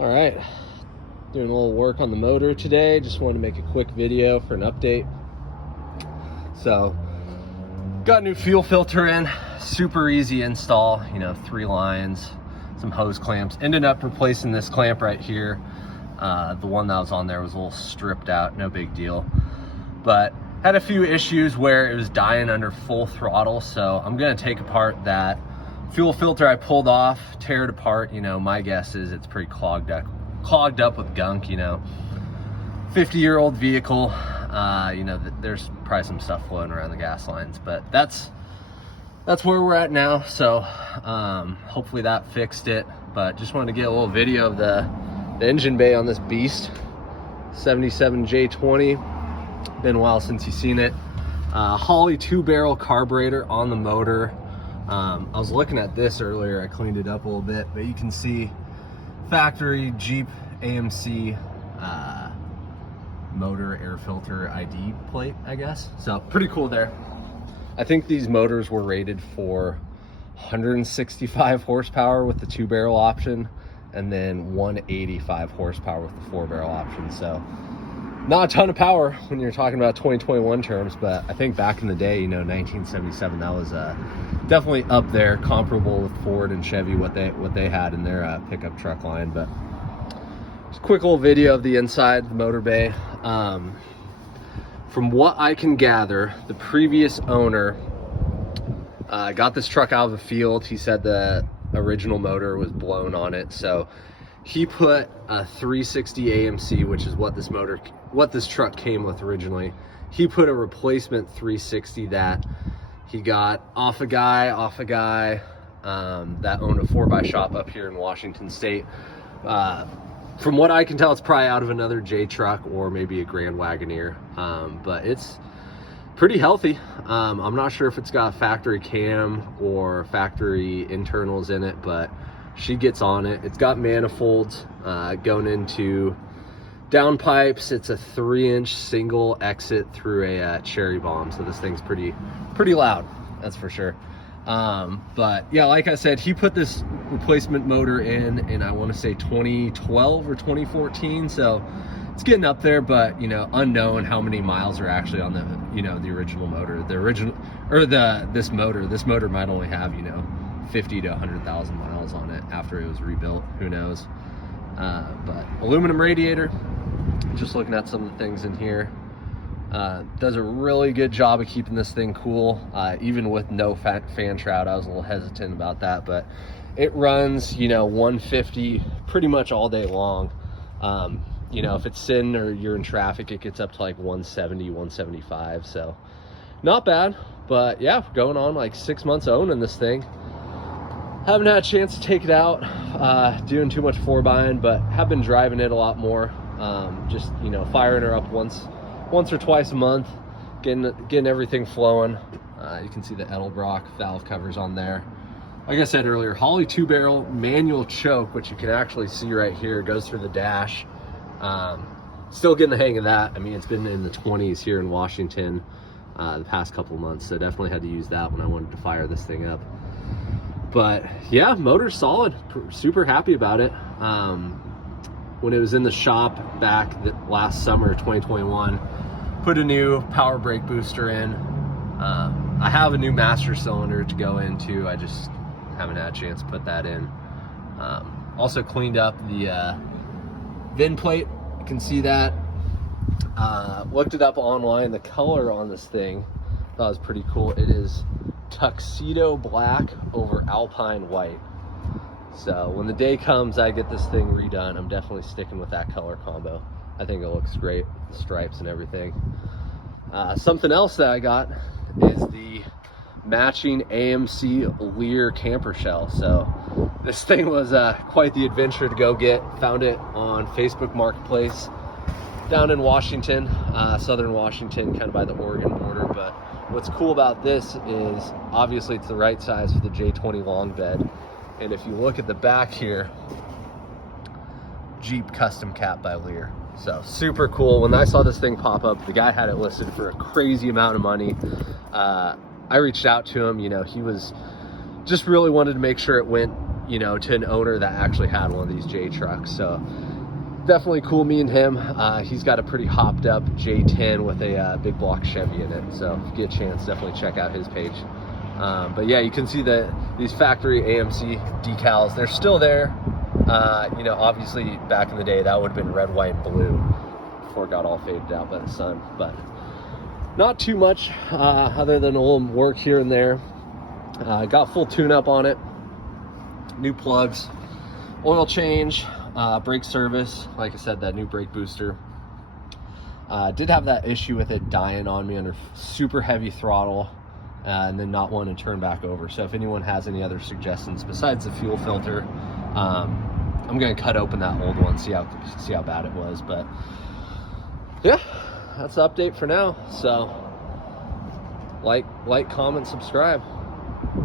All right, doing a little work on the motor today. Just wanted to make a quick video for an update. So, got a new fuel filter in, super easy install, 3 lines, some hose clamps. Ended up replacing this clamp right here. The one that was on there was a little stripped out, no big deal. But had a few issues where it was dying under full throttle, so I'm gonna take apart that fuel filter I pulled off, tear it apart. My guess is it's pretty clogged up with gunk. 50-year-old vehicle. There's probably some stuff floating around the gas lines, but that's where we're at now. So hopefully that fixed it. But just wanted to get a little video of the engine bay on this beast, 77 J20. Been a while since you've seen it. Holley 2-barrel carburetor on the motor. I was looking at this earlier. I cleaned it up a little bit, but you can see factory Jeep AMC motor air filter ID plate, I guess. So pretty cool there. I think these motors were rated for 165 horsepower with the 2-barrel option, and then 185 horsepower with the 4-barrel option. So not a ton of power when you're talking about 2021 terms, but I think back in the day, 1977, that was definitely up there, comparable with Ford and Chevy, what they had in their pickup truck line. But just a quick little video of the inside, the motor bay. From what I can gather, the previous owner got this truck out of the field. He said the original motor was blown on it, so he put a 360 AMC, which is what this truck came with originally. He put a replacement 360 that he got off a guy that owned a 4x shop up here in Washington State. From what I can tell, it's probably out of another J truck or maybe a Grand Wagoneer, but it's pretty healthy. I'm not sure if it's got a factory cam or factory internals in it, but she gets on it. It's got manifolds going into downpipes. It's a 3-inch single exit through a cherry bomb, so this thing's pretty loud, that's for sure. But yeah, like I said, he put this replacement motor in I want to say 2012 or 2014, so it's getting up there, but unknown how many miles are actually on the the original motor. This motor might only have 50 to 100,000 miles on it after it was rebuilt, who knows. But aluminum radiator, just looking at some of the things in here, does a really good job of keeping this thing cool, even with no fan shroud. I was a little hesitant about that, but it runs 150 pretty much all day long. If it's sitting or you're in traffic, it gets up to like 170, 175, so not bad. But yeah, going on like 6 months owning this thing. Haven't had a chance to take it out, doing too much buying, but have been driving it a lot more. Just firing her up once or twice a month, getting everything flowing. You can see the Edelbrock valve covers on there. Like I said earlier, Holley 2-barrel manual choke, which you can actually see right here, goes through the dash. Still getting the hang of that. I mean, it's been in the 20s here in Washington the past couple of months, so definitely had to use that when I wanted to fire this thing up. But yeah, motor's solid, super happy about it. When it was in the shop back last summer, 2021, put a new power brake booster in. I have a new master cylinder to go into. I just haven't had a chance to put that in. Also cleaned up the VIN plate. You can see that. Looked it up online. The color on this thing, thought it was pretty cool. It is tuxedo black over alpine white. So when the day comes I get this thing redone, I'm definitely sticking with that color combo. I think it looks great, the stripes and everything. Something else that I got is the matching AMC Lear camper shell. So this thing was quite the adventure to go get. Found it on Facebook Marketplace down in Washington, southern Washington, kind of by the Oregon border. But what's cool about this is obviously it's the right size for the J20 long bed. And if you look at the back here, Jeep custom cap by Lear. So super cool. When I saw this thing pop up, the guy had it listed for a crazy amount of money. I reached out to him, he was just really wanted to make sure it went, you know, to an owner that actually had one of these J trucks. So definitely cool meeting him. He's got a pretty hopped up J10 with a big block Chevy in it. So if you get a chance, definitely check out his page. But yeah, you can see that these factory AMC decals, they're still there. You know, obviously back in the day, that would have been red, white, and blue before it got all faded out by the sun. But not too much other than a little work here and there. Got full tune-up on it, new plugs, oil change, brake service. Like I said, that new brake booster. Did have that issue with it dying on me under super heavy throttle, and then not wanting to turn back over. So if anyone has any other suggestions besides the fuel filter, I'm gonna cut open that old one, see how bad it was. But yeah, that's the update for now. So like, comment, subscribe.